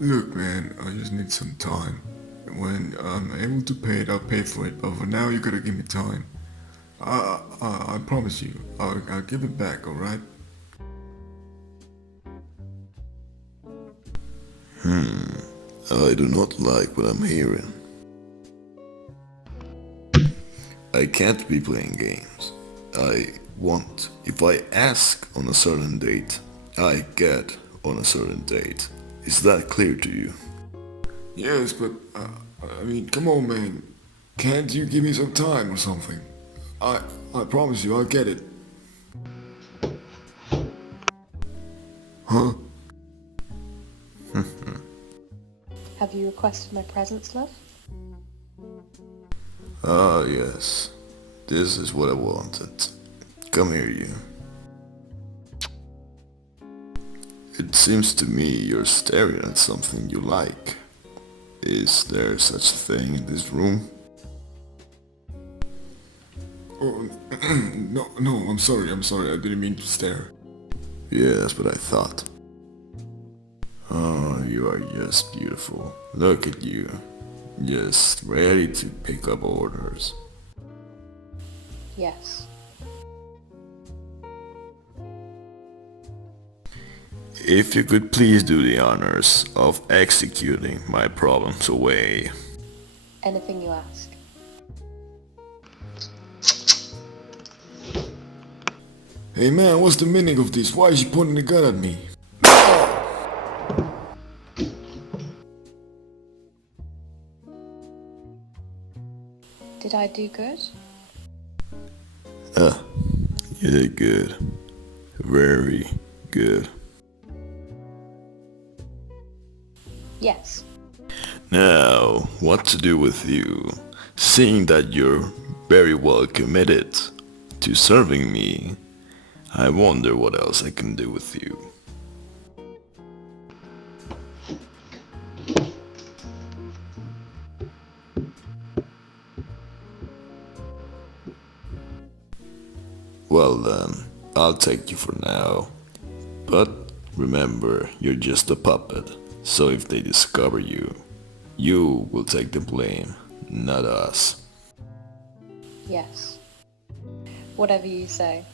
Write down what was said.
Look, man, I just need some time. When I'm able to pay it, I'll pay for it. But for now, you gotta give me time. I promise you, I'll give it back. All right? I do not like what I'm hearing. I can't be playing games. If I ask on a certain date, I get on a certain date. Is that clear to you? Yes, but I mean, come on, man. Can't you give me some time or something? I I promise you, I'll get it. Huh? Have you requested my presence, love? Ah, yes. This is what I wanted. Come here, you. It seems to me you're staring at something you like. Is there such a thing in this room? Oh, no, I'm sorry. I didn't mean to stare. Yes, but I thought. Oh, you are just beautiful. Look at you. Just ready to pick up orders. Yes. If you could please do the honors of executing my problems away. Anything you ask. Hey, man, what's the meaning of this? Why is she pointing a gun at me? Did I do good? You did good. Very good. Yes. Now, what to do with you? Seeing that you're very well committed to serving me, I wonder what else I can do with you. Well then, I'll take you for now. But remember, you're just a puppet, so if they discover you, you will take the blame, not us. Yes. Whatever you say.